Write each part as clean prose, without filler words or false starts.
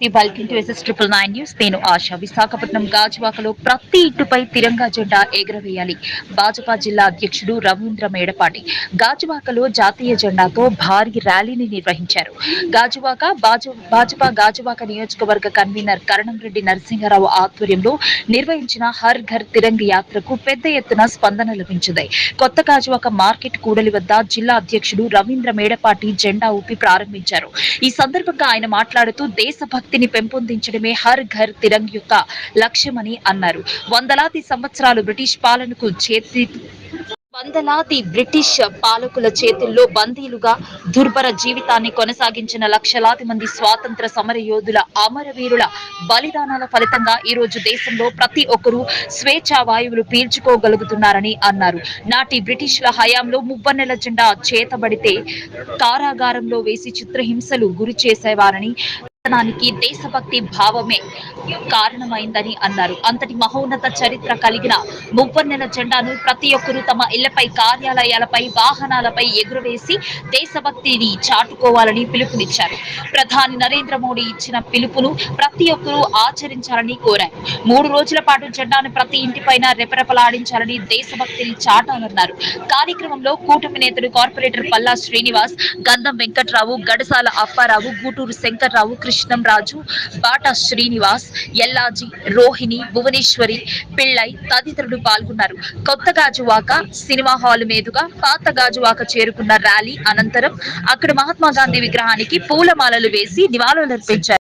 Welcome news. నేను ఆశ. విశాఖపట్నం గాజువాకలో ప్రతి ఇంటిపై తిరంగా జెండా ఎగురవేయాలి. భాజపా జిల్లా అధ్యక్షుడు రవీంద్ర మేడపాటి గాజువాకలో జాతీయ జెండాతో భారీ ర్యాలీని నిర్వహించారు. భాజపా గాజువాక నియోజకవర్గ కన్వీనర్ కరణంరెడ్డి నరసింహారావు ఆధ్వర్యంలో నిర్వహించిన హర్ ఘర్ తిరంగ యాత్రకు పెద్ద ఎత్తున స్పందన లభించింది. కొత్త గాజువాక మార్కెట్ కూడలి వద్ద జిల్లా అధ్యక్షుడు రవీంద్ర మేడపాటి జెండా ఊపి ప్రారంభించారు. ఈ సందర్భంగా ఆయన మాట్లాడుతూ దేశభక్తిని పెంపొందించడమే హర్ ఘర్ తిరంగ్ యొక్క లక్ష్యమని అన్నారు. వందలాది బ్రిటిష్ పాలకుల చేతుల్లో బందీలుగా దుర్భర జీవితాన్ని కొనసాగించిన లక్షలాది మంది స్వాతంత్ర సమర యోధుల అమరవీరుల బలిదానాల ఫలితంగా ఈ రోజు దేశంలో ప్రతి ఒక్కరూ స్వేచ్ఛా వాయువులు పీల్చుకోగలుగుతున్నారని అన్నారు. నాటి బ్రిటిష్ల హయాంలో మువ్వన్నెల జెండా చేతబడితే కారాగారంలో వేసి చిత్రహింసలు గురి చేసేవారని, దేశభక్తి భావమే కారణమైందని అన్నారు. అంతటి మహోన్నత చరిత్ర కలిగిన మువ్వన్నెల జెండాను ప్రతి ఒక్కరూ తమ ఇళ్లపై, కార్యాలయాలపై, వాహనాలపై ఎగురవేసి దేశభక్తిని చాటుకోవాలని పిలుపునిచ్చారు. ప్రధాని నరేంద్ర మోడీ ఇచ్చిన పిలుపును ప్రతి ఒక్కరూ ఆచరించాలని కోరారు. 3 రోజుల పాటు జెండాను ప్రతి ఇంటిపైన రెపరెపలాడించాలని, దేశభక్తిని చాటాలన్నారు. కార్యక్రమంలో కూటమి నేతలు కార్పొరేటర్ పల్లా శ్రీనివాస్, గంధం వెంకట్రావు, గడసాల అప్పారావు, గూటూరు శంకర్రావు, కృష్ణంరాజు, బాటా శ్రీనివాస్, ఎల్లాజీ, రోహిణి, భువనేశ్వరి, పిళ్ళై తదితరులు పాల్గొన్నారు. కొత్త గాజువాక సినిమా హాల్ మీదుగా పాత గాజువాక చేరుకున్న ర్యాలీ అనంతరం అక్కడ మహాత్మా గాంధీ విగ్రహానికి పూలమాలలు వేసి నివాళులర్పించారు.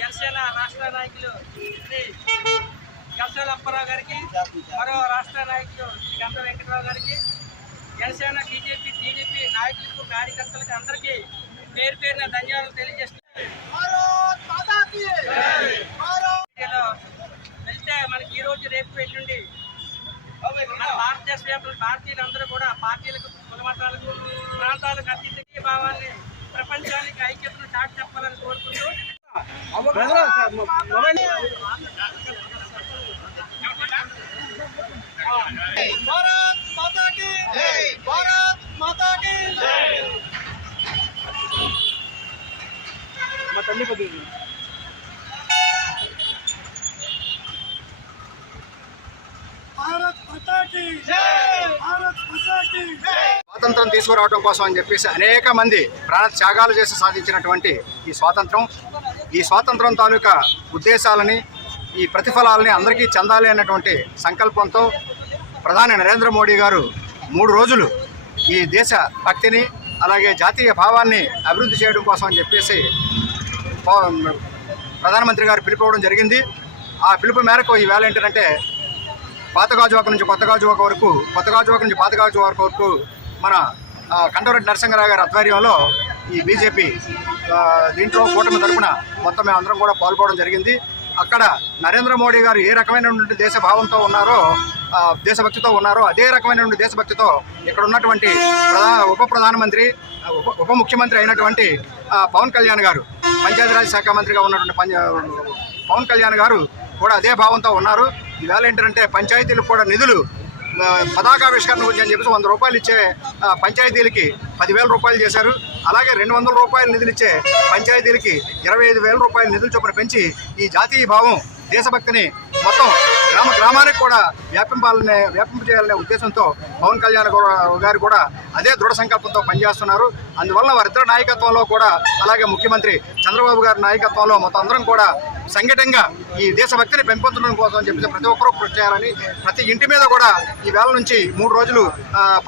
జనసేన రాష్ట్ర నాయకులు శ్రీ గడసాల అప్పారావు గారికి, మరో రాష్ట్ర నాయకులు శ్రీ గంధం వెంకటరావు గారికి, జనసేన టీడీపీ నాయకులకు, కార్యకర్తలకు అందరికీ పేరు పేరున ధన్యవాదాలు తెలియజేస్తున్నాను. వెళ్తే మనకి ఈ రోజు, రేపు, ఎల్లుండి మన భారతదేశ వ్యాప్తంగా భారతీయులందరూ కూడా పార్టీలకు, కులమతాలకు, ప్రాంతాలకు అతీతంగా భావాన్ని ప్రపంచానికి ఐక్యతను చాటి చెప్పాలని కోరుకుంటూ స్వాతంత్రం తీసుకురావడం కోసం అని చెప్పేసి అనేక మంది ప్రాణ త్యాగాలు చేసి సాధించినటువంటి ఈ స్వాతంత్రం తాలూకా ఉద్దేశాలని, ఈ ప్రతిఫలాలని అందరికీ చెందాలి అన్నటువంటి సంకల్పంతో ప్రధాని నరేంద్ర మోడీ గారు 3 రోజులు ఈ దేశ భక్తిని, అలాగే జాతీయ భావాన్ని అభివృద్ధి చేయడం కోసం అని చెప్పేసి ప్రధానమంత్రి గారు పిలుపుకోవడం జరిగింది. ఆ పిలుపు మేరకు ఈవేళ ఏంటంటే పాత గాజువాక నుంచి కొత్త గాజువాక వరకు, కొత్త గాజువాక నుంచి పాత గాజువాక వరకు మన కంటోరెడ్డి నరసింహరావు గారి ఆధ్వర్యంలో ఈ బీజేపీ దీంట్లో కూటమి తరపున మొత్తం మేమందరం కూడా పాల్గొనడం జరిగింది. అక్కడ నరేంద్ర మోడీ గారు ఏ రకమైనటువంటి దేశభావంతో ఉన్నారో, దేశభక్తితో ఉన్నారో అదే రకమైనటువంటి దేశభక్తితో ఇక్కడ ఉన్నటువంటి ప్రధానమంత్రి ఉప ముఖ్యమంత్రి అయినటువంటి పవన్ కళ్యాణ్ గారు, పంచాయతీరాజ్ శాఖ మంత్రిగా ఉన్నటువంటి పవన్ కళ్యాణ్ గారు కూడా అదే భావంతో ఉన్నారు. ఈవేళ ఏంటంటే పంచాయతీలకు కూడా నిధులు పతాకావిష్కరణ గురించి అని చెప్పేసి 100 రూపాయలు ఇచ్చే పంచాయతీలకి 10,000 రూపాయలు చేశారు. అలాగే 200 రూపాయలు నిధులు ఇచ్చే పంచాయతీలకి 25,000 రూపాయలు నిధులు చొప్పున పెంచి ఈ జాతీయ భావం, దేశభక్తిని మొత్తం గ్రామానికి కూడా వ్యాపింపజేయాలనే ఉద్దేశంతో పవన్ కళ్యాణ్ గారు కూడా అదే దృఢ సంకల్పంతో పనిచేస్తున్నారు. అందువల్ల వారిద్దరి నాయకత్వంలో కూడా, అలాగే ముఖ్యమంత్రి చంద్రబాబు గారి నాయకత్వంలో మొత్తం అందరం కూడా సంఘటనగా ఈ దేశభక్తిని పెంపొందడం కోసం అని చెప్పేసి ప్రతి ఒక్కరూ కృషి చేయాలని, ప్రతి ఇంటి మీద కూడా ఈ వేళ నుంచి 3 రోజులు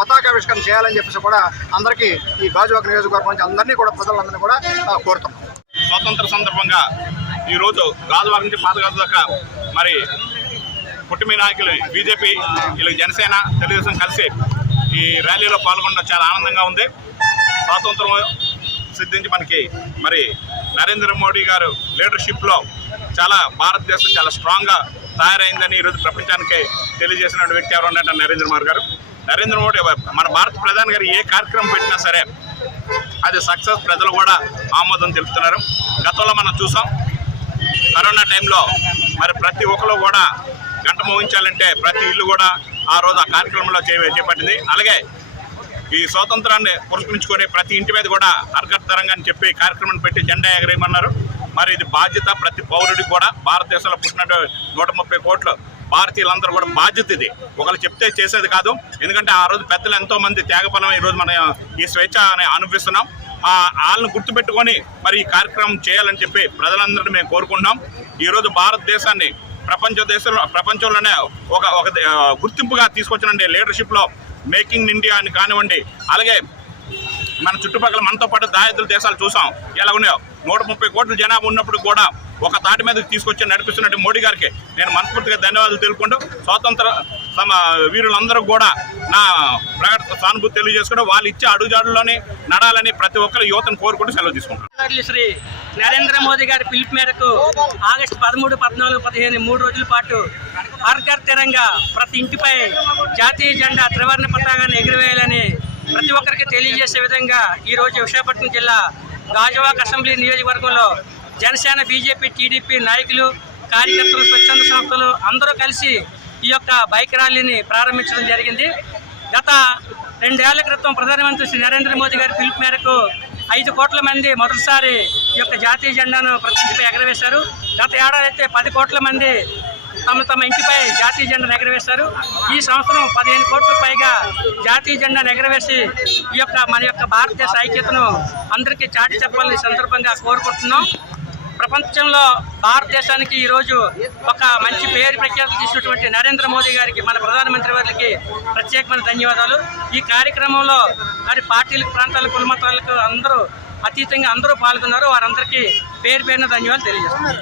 పతాకావిష్కరణ చేయాలని చెప్పేసి కూడా అందరికీ ఈ గాజువాక నియోజకవర్గం నుంచి అందరినీ కూడా ప్రజలందరినీ కూడా కోరుతాం. స్వాతంత్ర సందర్భంగా ఈరోజు గాజువాక నుంచి పాత గాజువాక మరి కుటుంబ నాయకులు బీజేపీ, వీళ్ళకి జనసేన, తెలుగుదేశం కలిసి ఈ ర్యాలీలో పాల్గొనడం చాలా ఆనందంగా ఉంది. స్వాతంత్రం సిద్ధించి మనకి మరి నరేంద్ర మోడీ గారు లీడర్షిప్లో చాలా భారతదేశం చాలా స్ట్రాంగ్గా తయారైందని ఈరోజు ప్రపంచానికి తెలియజేసిన వ్యక్తి ఎవరు ఉన్నారంటే నరేంద్ర మోడీ గారు. నరేంద్ర మోడీ మన భారత ప్రధాని గారు ఏ కార్యక్రమం పెట్టినా సరే అది సక్సెస్, ప్రజలు కూడా ఆమోదం తెలుపుతున్నారు. గతంలో మనం చూసాం, కరోనా టైంలో మరి ప్రతి ఒక్కరు కూడా గంట మోగించాలంటే ప్రతి ఇల్లు కూడా ఆ రోజు ఆ కార్యక్రమంలో చేపట్టింది. అలాగే ఈ స్వాతంత్రాన్ని పురస్కరించుకొని ప్రతి ఇంటి మీద కూడా అర్గత్తరంగా అని చెప్పి కార్యక్రమం పెట్టి జెండా ఎగరేయమన్నారు. మరి ఇది బాధ్యత ప్రతి పౌరుడికి కూడా. భారతదేశంలో పుట్టినట్టు 130 కోట్ల భారతీయులందరూ కూడా బాధ్యత ఇది. ఒకరు చెప్తే చేసేది కాదు. ఎందుకంటే ఆ రోజు పెద్దలు ఎంతోమంది త్యాగఫలం ఈరోజు మనం ఈ స్వేచ్ఛ అనుభవిస్తున్నాం. వాళ్ళని గుర్తుపెట్టుకొని మరి ఈ కార్యక్రమం చేయాలని చెప్పి ప్రజలందరినీ మేము కోరుకుంటున్నాం. ఈరోజు భారతదేశాన్ని ప్రపంచంలోనే ఒక గుర్తింపుగా తీసుకొచ్చినండి లీడర్షిప్లో. మేకింగ్ ఇండియా అని కానివ్వండి, అలాగే మన చుట్టుపక్కల మనతో పాటు దారిద్ర దేశాలు చూసాం ఎలా ఉన్నాయో. 130 కోట్ల జనాభా ఉన్నప్పుడు కూడా ఒక తాటి మీదకి తీసుకొచ్చి నడిపిస్తున్నట్టు మోడీ గారికి నేను మనస్ఫూర్తిగా ధన్యవాదాలు తెలుపుకుంటూ, స్వాతంత్ర వీరులందరూ కూడా నా సానుభూతి తెలియజేసుకుంటూ వాళ్ళు ఇచ్చే అడుగుజాడుల్లోనే నడాలని ప్రతి ఒక్కరు యువతను కోరుకుంటూ సెలవు తీసుకుంటారు. శ్రీ నరేంద్ర మోదీ గారి పిలుపు మేరకు ఆగస్టు 13, 14, 15 3 రోజుల పాటు హర్ ఘర్ తిరంగా ప్రతి ఇంటిపై జాతీయ జెండా త్రివర్ణ పతాకాన్ని ఎగురవేయాలని ప్రతి ఒక్కరికి తెలియజేసే విధంగా ఈరోజు విశాఖపట్నం జిల్లా గాజువాక అసెంబ్లీ నియోజకవర్గంలో జనసేన, బీజేపీ, టీడీపీ నాయకులు, కార్యకర్తలు, స్వచ్ఛంద సంస్థలు అందరూ కలిసి ఈ యొక్క బైక్ ర్యాలీని ప్రారంభించడం జరిగింది. గత 2 ఏళ్ల క్రితం ప్రధానమంత్రి శ్రీ నరేంద్ర మోదీ గారి పిలుపు మేరకు 5 కోట్ల మంది మొదటిసారి ఈ యొక్క జాతీయ జెండాను ప్రతి ఇంటిపై ఎగరవేశారు. గత ఏడాది అయితే 10 కోట్ల మంది తమ ఇంటిపై జాతీయ జెండాను ఎగరవేశారు. ఈ సంవత్సరం 15 కోట్ల పైగా జాతీయ జెండాను ఎగరవేసి మన యొక్క భారతదేశ ఐక్యతను అందరికీ చాటి చెప్పాలని సందర్భంగా కోరుకుంటున్నాం. ప్రపంచంలో భారతదేశానికి ఈరోజు ఒక మంచి పేరు ప్రఖ్యాతి తీసినటువంటి నరేంద్ర మోదీ గారికి, మన ప్రధానమంత్రి వారికి ప్రత్యేకమైన ధన్యవాదాలు. ఈ కార్యక్రమంలో మరి పార్టీలకు, ప్రాంతాలకు, కులమతాలకు అందరూ అతీతంగా అందరూ పాల్గొన్నారు. వారందరికీ పేరు పేరున ధన్యవాదాలు తెలియజేస్తున్నారు.